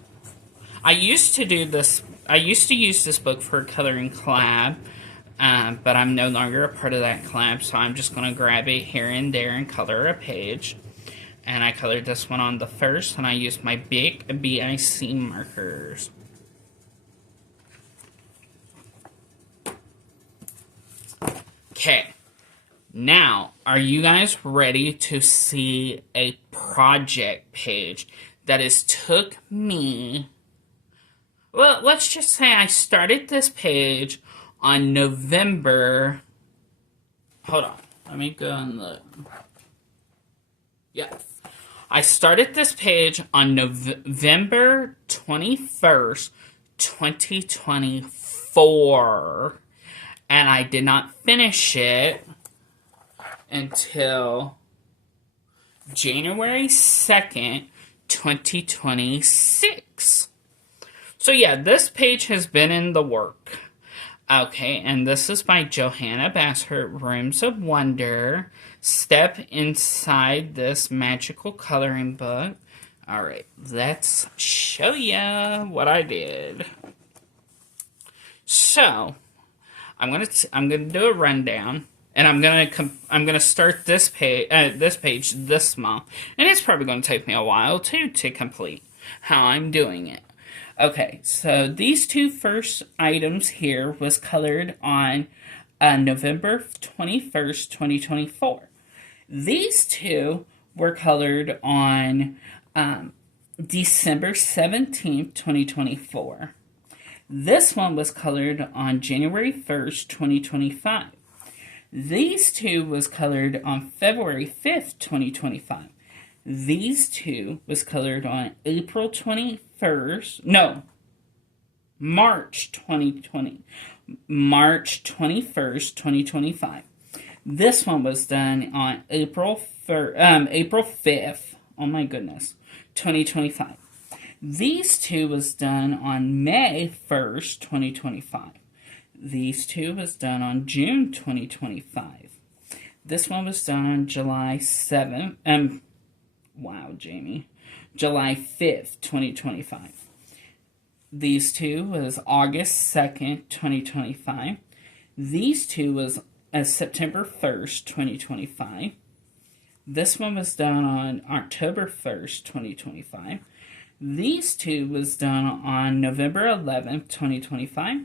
I used to use this book for a coloring collab. But I'm no longer a part of that collab. So I'm just going to grab it here and there and color a page. And I colored this one on the 1st, and I used my big BIC markers. Okay, now, are you guys ready to see a project page that has took me... Well, let's just say I started this page on November... Hold on, let me go and look. Yeah. I started this page on November 21st, 2024, and I did not finish it until January 2nd, 2026. So yeah, this page has been in the work. Okay, and this is by Johanna Bassert, Rooms of Wonder. Step inside this magical coloring book. Alright, let's show ya what I did. So, I'm gonna do a rundown, and I'm gonna start this page this month, and it's probably gonna take me a while too to complete how I'm doing it. Okay, so these two first items here was colored on November 21st, 2024. These two were colored on December 17th, 2024. This one was colored on January 1st, 2025. These two was colored on February 5th, 2025. These two was colored on April 21st. No, March 2020. March 21st, 2025. This one was done on April 5th. Oh my goodness. 2025. These two was done on May 1st, 2025. These two was done on June 2025. This one was done on July 7th. Wow, Jamie. July 5th, 2025. These two was August 2nd, 2025. These two was September 1st, 2025. This one was done on October 1st, 2025. These two was done on November 11th, 2025.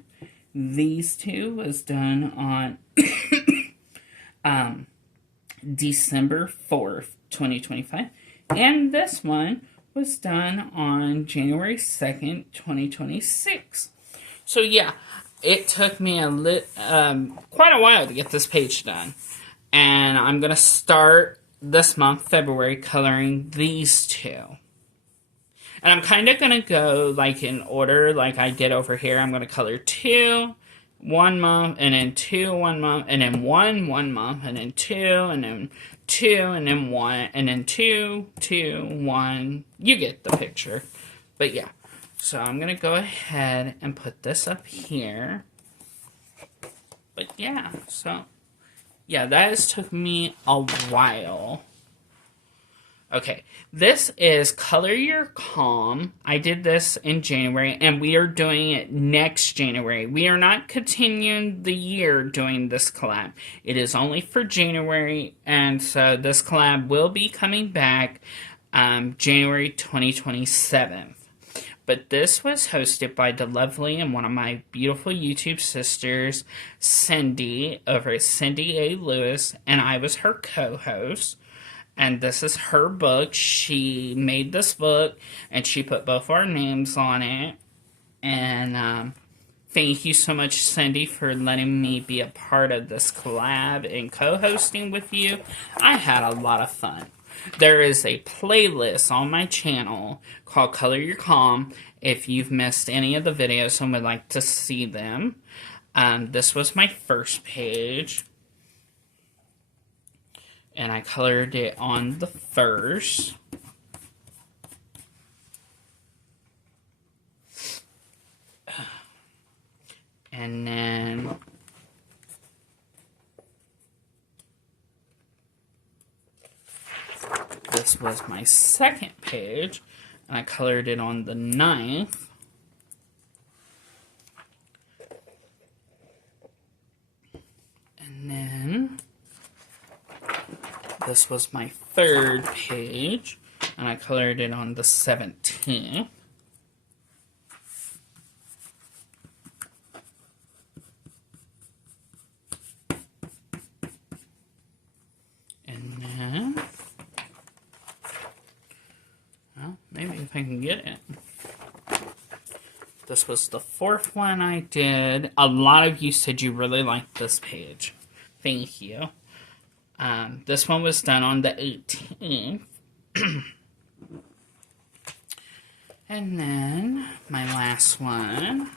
These two was done on December 4th, 2025. And this one was done on January 2nd, 2026. So yeah, it took me quite a while to get this page done. And I'm going to start this month, February, coloring these two. And I'm kind of going to go like in order like I did over here. I'm going to color 2, 1 month, and then 2, 1 month, and then 1 month, and then 2, and then 2, and then 1, and then 2, 2, 1. You get the picture. But yeah. So I'm going to go ahead and put this up here. But yeah, so yeah, that has took me a while. Okay, this is Color Your Calm. I did this in January, and we are doing it next January. We are not continuing the year doing this collab. It is only for January, and so this collab will be coming back January 2027. But this was hosted by the lovely and one of my beautiful YouTube sisters, Cindy, over at Cindy A. Lewis, and I was her co-host. And this is her book. She made this book, and she put both our names on it. And thank you so much, Cindy, for letting me be a part of this collab and co-hosting with you. I had a lot of fun. There is a playlist on my channel called Color Your Calm if you've missed any of the videos and would like to see them. This was my first page. And I colored it on the first. And then this was my second page. And I colored it on the 9th. And then this was my third page, and I colored it on the 17th. And then, well, maybe if I can get it. This was the fourth one I did. A lot of you said you really liked this page. Thank you. This one was done on the 18th. And then my last one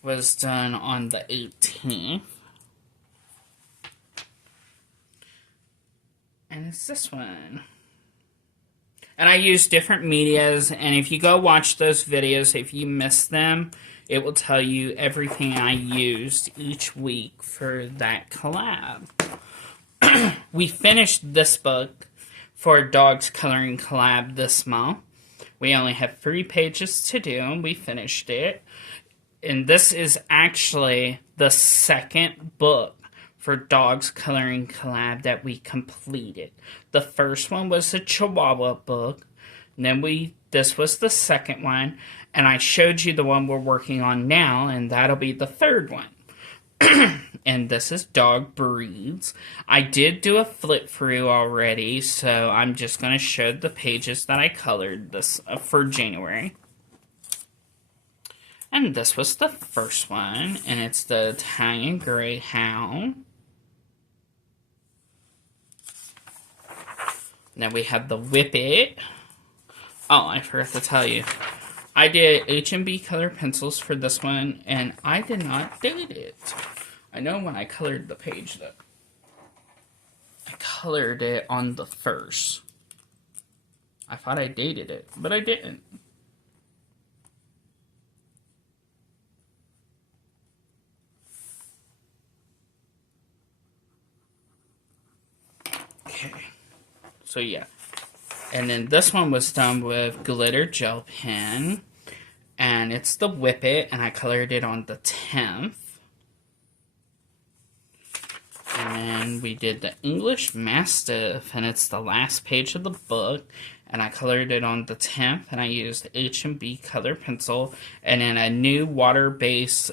was done on the 18th. And it's this one. And I use different medias, and if you go watch those videos, if you missed them, it will tell you everything I used each week for that collab. We finished this book for Dogs Coloring Collab this month. We only have 3 pages to do, and we finished it. And this is actually the second book for Dogs Coloring Collab that we completed. The first one was the Chihuahua book. And then this was the second one. And I showed you the one we're working on now, and that'll be the third one. And this is Dog Breeds. I did do a flip through already, so I'm just going to show the pages that I colored this for January. And this was the first one, and it's the Italian Greyhound. Then we have the Whippet. Oh, I forgot to tell you. I did H&B color pencils for this one, and I did not date it. I know when I colored the page, though. I colored it on the 1st. I thought I dated it, but I didn't. Okay. So, yeah. And then this one was done with glitter gel pen. And it's the Whippet, and I colored it on the 10th. And then we did the English Mastiff, and it's the last page of the book. And I colored it on the 10th, and I used H&B color pencil. And then a new water-based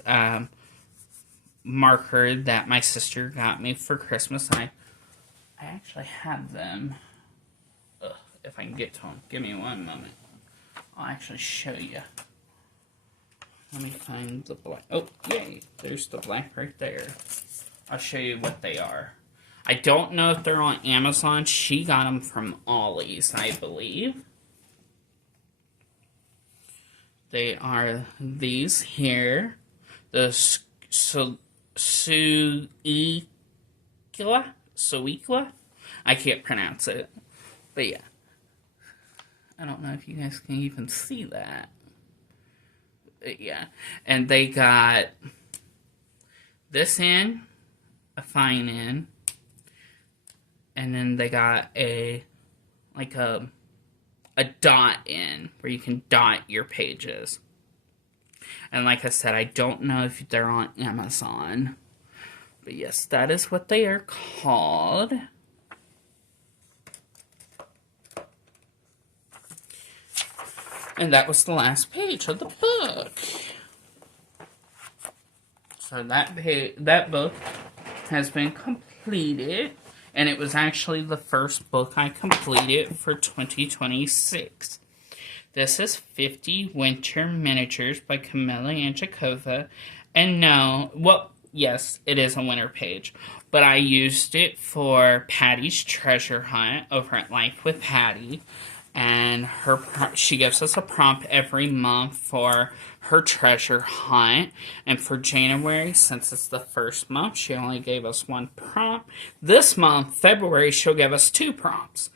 marker that my sister got me for Christmas. And I actually have them. Ugh, if I can get to them. Give me one moment. I'll actually show you. Let me find the black. Oh, yay. There's the black right there. I'll show you what they are. I don't know if they're on Amazon. She got them from Ollie's, I believe. They are these here. The Suiqua? I can't pronounce it. But yeah. I don't know if you guys can even see that. But yeah. And they got this in, a fine in, and then they got a dot in where you can dot your pages. And like I said, I don't know if they're on Amazon. But yes, that is what they are called. And that was the last page of the book. So that book has been completed. And it was actually the first book I completed for 2026. This is 50 Winter Miniatures by Camilla Anjakova. And no, well, yes, it is a winter page. But I used it for Patty's treasure hunt over at Life with Patty. And she gives us a prompt every month for her treasure hunt. And for January, since it's the first month, she only gave us one prompt. This month, February, she'll give us 2 prompts.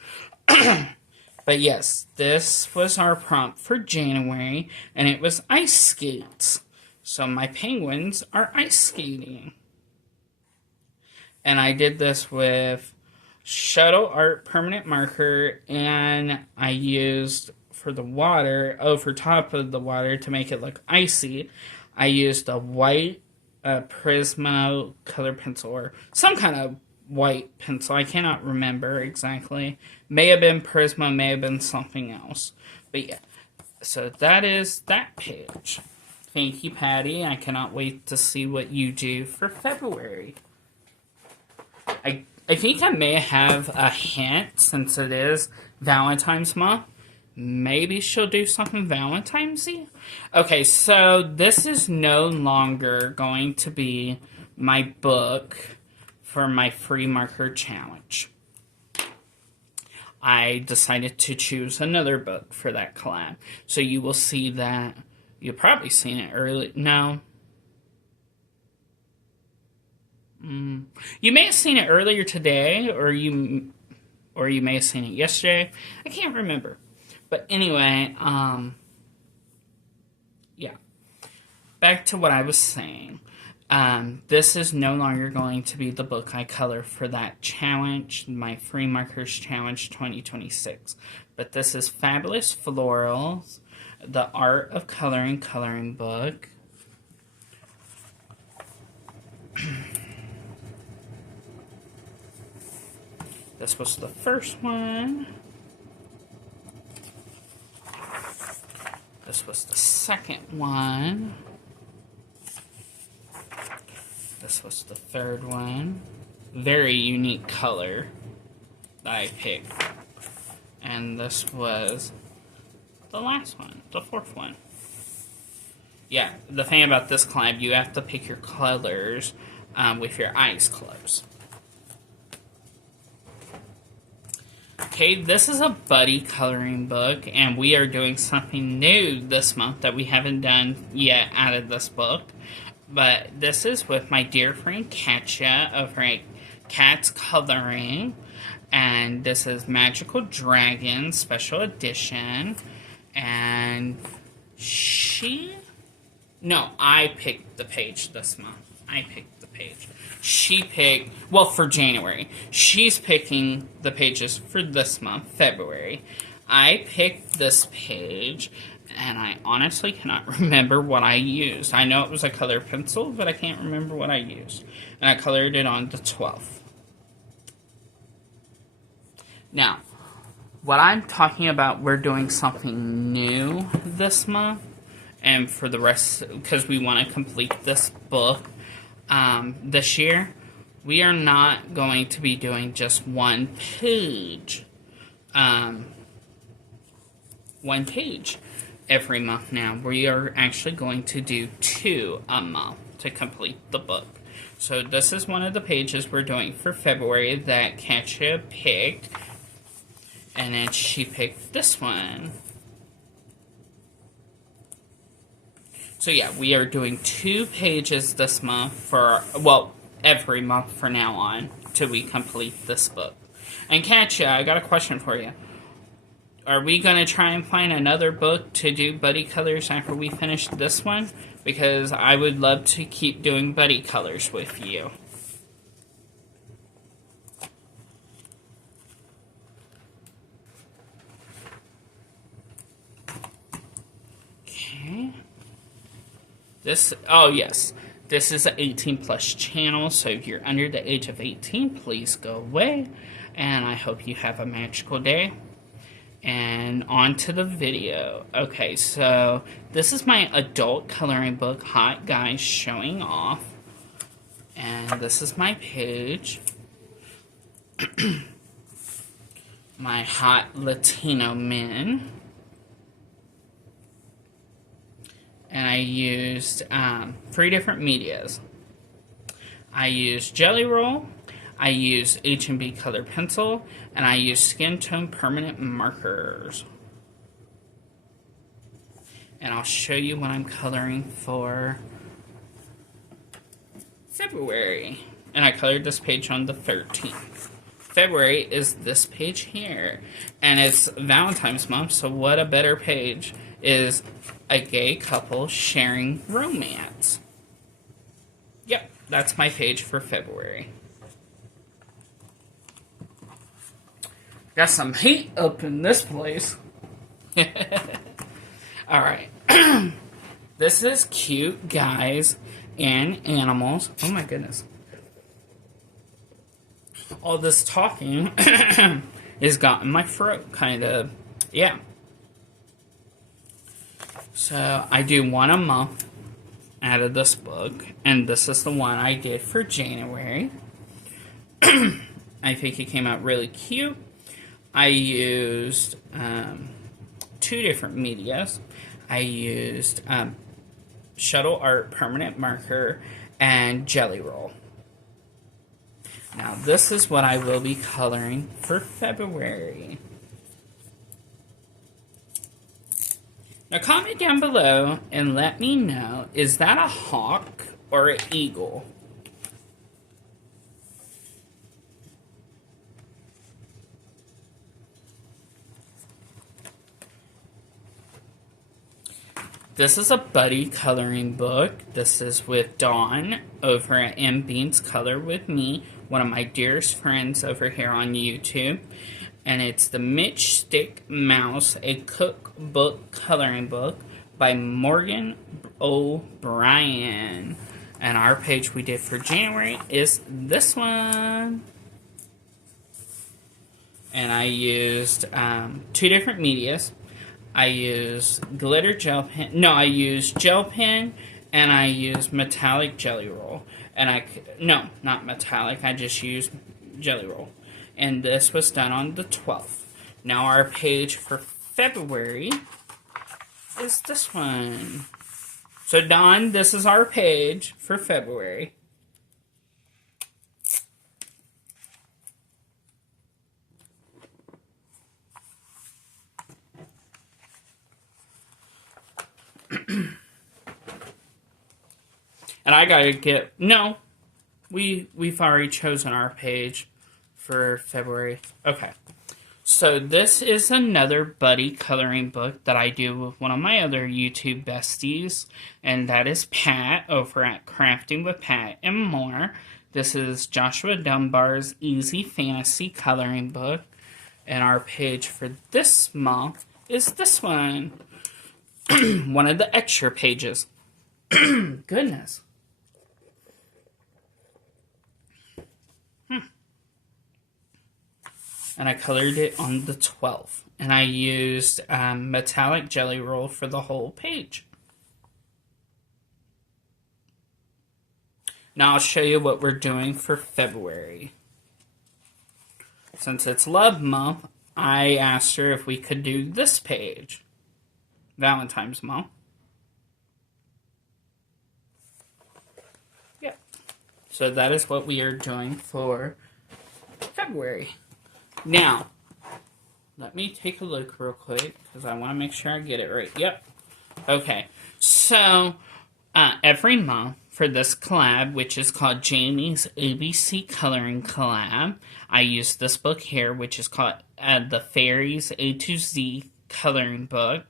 But yes, this was our prompt for January, and it was ice skates. So my penguins are ice skating. And I did this with Shuttle Art permanent marker, and I used for the water, over top of the water to make it look icy, I used a white Prismo color pencil, or some kind of white pencil. I cannot remember exactly. May have been Prismo, may have been something else. But yeah, so that is that page. Thank you, Patty. I cannot wait to see what you do for February. I think I may have a hint, since it is Valentine's month. Maybe she'll do something Valentine's-y? Okay, so this is no longer going to be my book for my free marker challenge. I decided to choose another book for that collab. So you will see that. You've probably seen it early. No. You may have seen it earlier today, or you may have seen it yesterday. I can't remember. But anyway, yeah. Back to what I was saying. This is no longer going to be the book I color for that challenge, my Free Markers Challenge 2026. But this is Fabulous Florals, the Art of coloring book. This was the first one. This was the second one. This was the third one. Very unique color that I picked. And this was the last one, the fourth one. Yeah, the thing about this collab, you have to pick your colors with your eyes closed. Okay, this is a buddy coloring book, and we are doing something new this month that we haven't done yet out of this book. But this is with my dear friend Katya over at Cat's Coloring. And this is Magical Dragon Special Edition. And I picked the page this month. I picked the page. She picked, well, for January. She's picking the pages for this month, February. I picked this page, and I honestly cannot remember what I used. I know it was a color pencil, but I can't remember what I used. And I colored it on the 12th. Now, what I'm talking about, we're doing something new this month. And for the rest, because we want to complete this book this year, we are not going to be doing just one page. One page every month now. We are actually going to do 2 a month to complete the book. So this is one of the pages we're doing for February that Katya picked. And then she picked this one. So yeah, we are doing 2 pages this month for, well, every month from now on till we complete this book. And Katya, I got a question for you. Are we going to try and find another book to do buddy colors after we finish this one? Because I would love to keep doing buddy colors with you. Okay. Oh yes, this is an 18 plus channel, so if you're under the age of 18, please go away. And I hope you have a magical day. And on to the video. Okay, so this is my adult coloring book, Hot Guys Showing Off. And this is my page. My Hot Latino Men. And I used 3 different medias. I used Jelly Roll, I used H&B Color Pencil, and I used Skin Tone Permanent Markers. And I'll show you what I'm coloring for February. And I colored this page on the 13th. February is this page here. And it's Valentine's month, so what a better page is a gay couple sharing romance. Yep, that's my page for February. Got some heat up in this place. Alright. This is Cute Guys and Animals. Oh my goodness. All this talking has gotten my throat kind of, yeah. So I do 1 a month out of this book, and this is the one I did for January. I think it came out really cute. I used 2 different medias. I used Shuttle Art Permanent Marker and Jelly Roll. Now this is what I will be coloring for February. Now comment down below and let me know, is that a hawk or an eagle? This is a buddy coloring book. This is with Dawn over at M Beans Color with Me, one of my dearest friends over here on YouTube. And it's the Mitch Stick Mouse, a cookbook coloring book by Morgan O'Brien. And our page we did for January is this one. And I used 2 different medias. I used glitter gel pen. No, I used gel pen, and I used metallic Jelly Roll. And no, not metallic. I just used Jelly Roll. And this was done on the 12th. Now our page for February is this one. So Dawn, this is our page for February. And I gotta get... No, we've already chosen our page for February. Okay. So this is another buddy coloring book that I do with one of my other YouTube besties, and that is Pat over at Crafting with Pat and More. This is Joshua Dunbar's Easy Fantasy Coloring Book, and our page for this month is this one. One of the extra pages. Goodness. And I colored it on the 12th. And I used metallic jelly roll for the whole page. Now I'll show you what we're doing for February. Since it's Love Month, I asked her if we could do this page. Valentine's Month. Yep. So that is what we are doing for February. Now, let me take a look real quick, because I want to make sure I get it right. Yep. Okay. So, every month for this collab, which is called Jamie's ABC Coloring Collab, I use this book here, which is called the Fairies A to Z Coloring Book.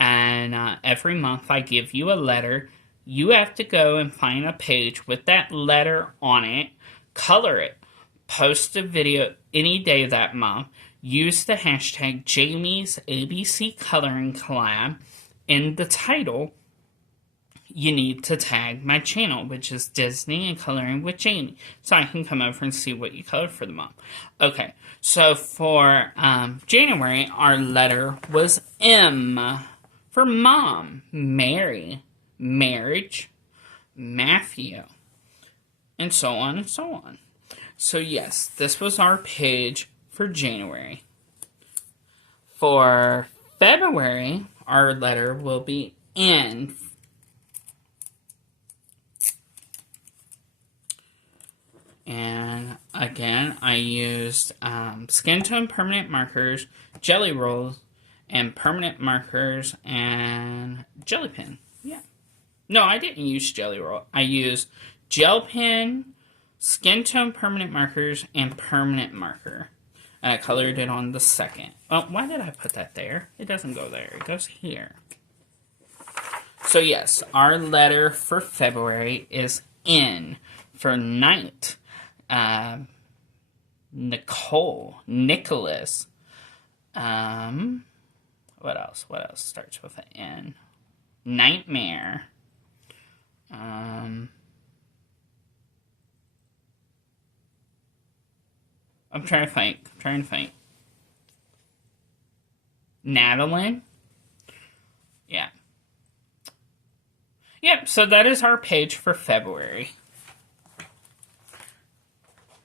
And every month I give you a letter. You have to go and find a page with that letter on it, color it. Post a video any day that month. Use the hashtag Jamie's ABC Coloring Collab. In the title, you need to tag my channel, which is Disney and Coloring with Jamie, so I can come over and see what you colored for the month. Okay, so for January, our letter was M. For Mom, Mary, Marriage, Matthew, and so on and so on. So yes, this was our page for January. For February, our letter will be N. And again, I used skin tone permanent markers, jelly rolls, and permanent markers, and jelly pen. Yeah. No, I didn't use jelly roll. I used gel pen, skin tone permanent markers, and permanent marker. And I colored it on the 2nd. Oh, why did I put that there? It doesn't go there. It goes here. So yes, our letter for February is N. For night, Nicole, Nicholas. What else? What else starts with an N? Nightmare. I'm trying to think. Natalie? Yeah. Yep, so that is our page for February.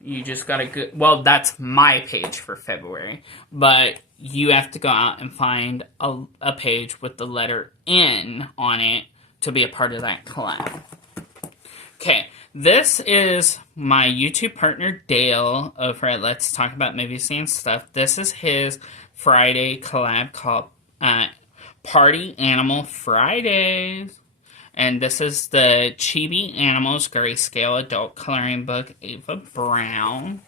You just gotta go... Well, that's my page for February. But you have to go out and find a page with the letter N on it to be a part of that collab. Okay, this is my YouTube partner Dale over at Let's Talk About Movies and Stuff. This is his Friday collab called Party Animal Fridays. And this is the Chibi Animals Grayscale Adult Coloring Book, Ava Brown.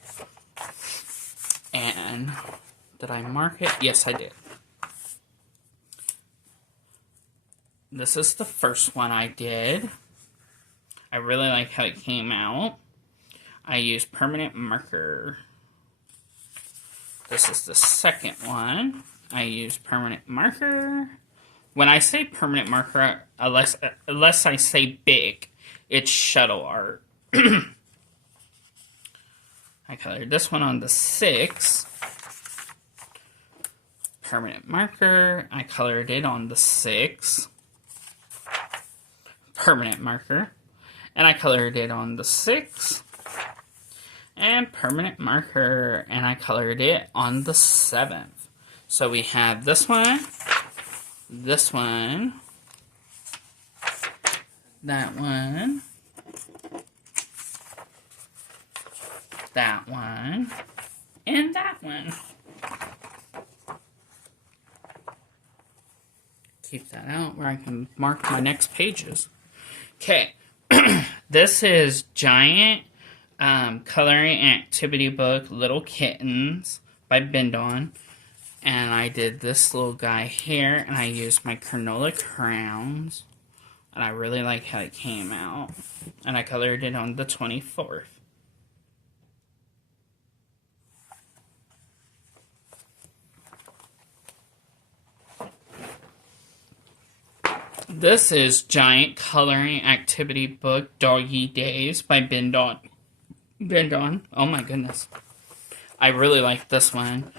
And did I mark it? Yes, I did. This is the first one I did. I really like how it came out. I used permanent marker. This is the second one. I used permanent marker. When I say permanent marker, unless I say big, it's shuttle art. I colored this one on the 6th. Permanent marker. I colored it on the 6th. Permanent marker. And I colored it on the 6th. And permanent marker. And I colored it on the 7th. So we have this one. This one, that one, that one, and that one. keep that out where I can mark my next pages. Okay, this is Giant Coloring Activity Book Little Kittens by Bendon. And I did this little guy here, and I used my Cronulla crowns. And I really like how it came out. And I colored it on the 24th. This is Giant Coloring Activity Book Doggy Days by Bendon. Oh my goodness. I really like this one.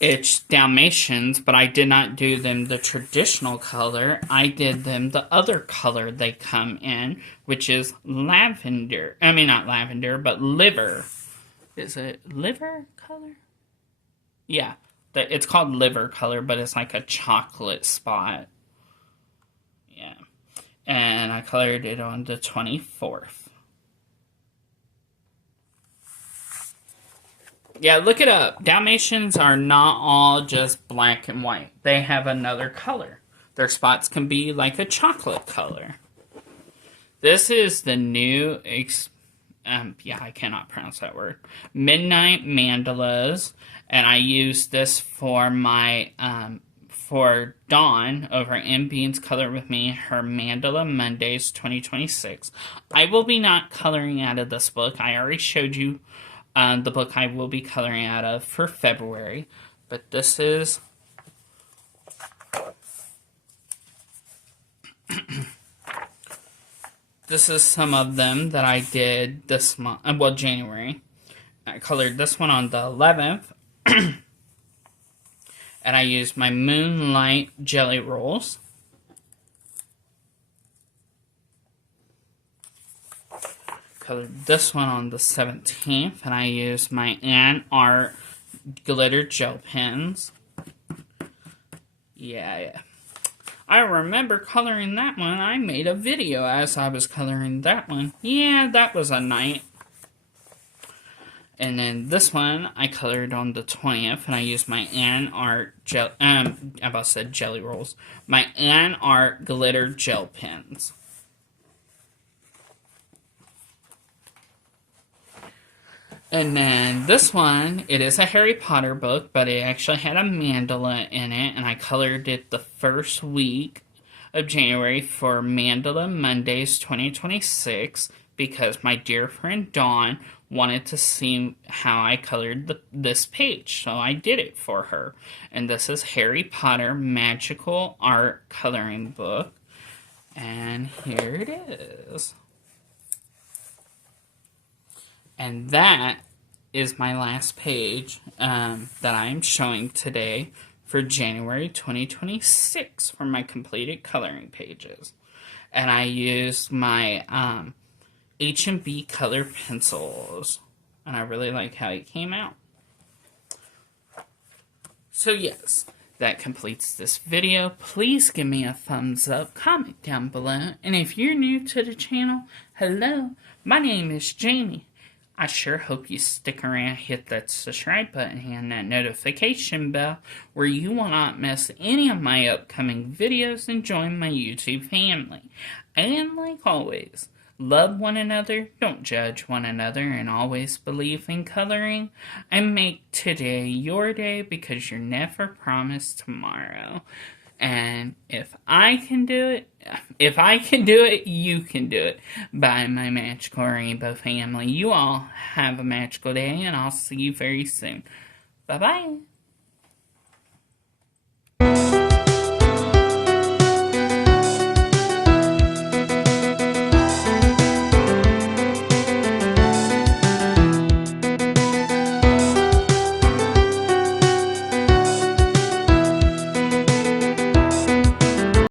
It's Dalmatians, but I did not do them the traditional color. I did them the other color they come in, which is lavender. I mean, not lavender, but liver. Is it liver color? Yeah, it's called liver color, but it's like a chocolate spot. Yeah, and I colored it on the 24th. Yeah, look it up. Dalmatians are not all just black and white. They have another color. Their spots can be like a chocolate color. This is the new, I cannot pronounce that word, Midnight Mandalas. And I used this for my, for Dawn over M Beans Color With Me, her Mandala Mondays 2026. I will be not coloring out of this book. I already showed you the book I will be coloring out of for February, but this is this is some of them that I did this month, well, January. I colored this one on the 11th, and I used my Moonlight Jelly Rolls. Colored this one on the 17th, and I used my Ann Art glitter gel pens. Yeah. I remember coloring that one. I made a video as I was coloring that one. Yeah, that was a night. And then this one I colored on the 20th, and I used my Ann Art jelly rolls. My Ann Art glitter gel pens. And then this one, it is a Harry Potter book, but it actually had a mandala in it, and I colored it the first week of January for Mandala Mondays 2026 because my dear friend Dawn wanted to see how I colored this page, so I did it for her. And this is Harry Potter Magical Art Coloring Book, and here it is. And that is my last page that I'm showing today for January 2026 for my completed coloring pages. And I used my H&B color pencils. And I really like how it came out. So yes, that completes this video. Please give me a thumbs up, comment down below. And if you're new to the channel, hello, my name is Jamie. I sure hope you stick around, hit that subscribe button and that notification bell where you will not miss any of my upcoming videos and join my YouTube family. And like always, love one another, don't judge one another, and always believe in coloring. And make today your day because you're never promised tomorrow. And if I can do it, you can do it. By my magical rainbow family. You all have a magical day, and I'll see you very soon. Bye-bye.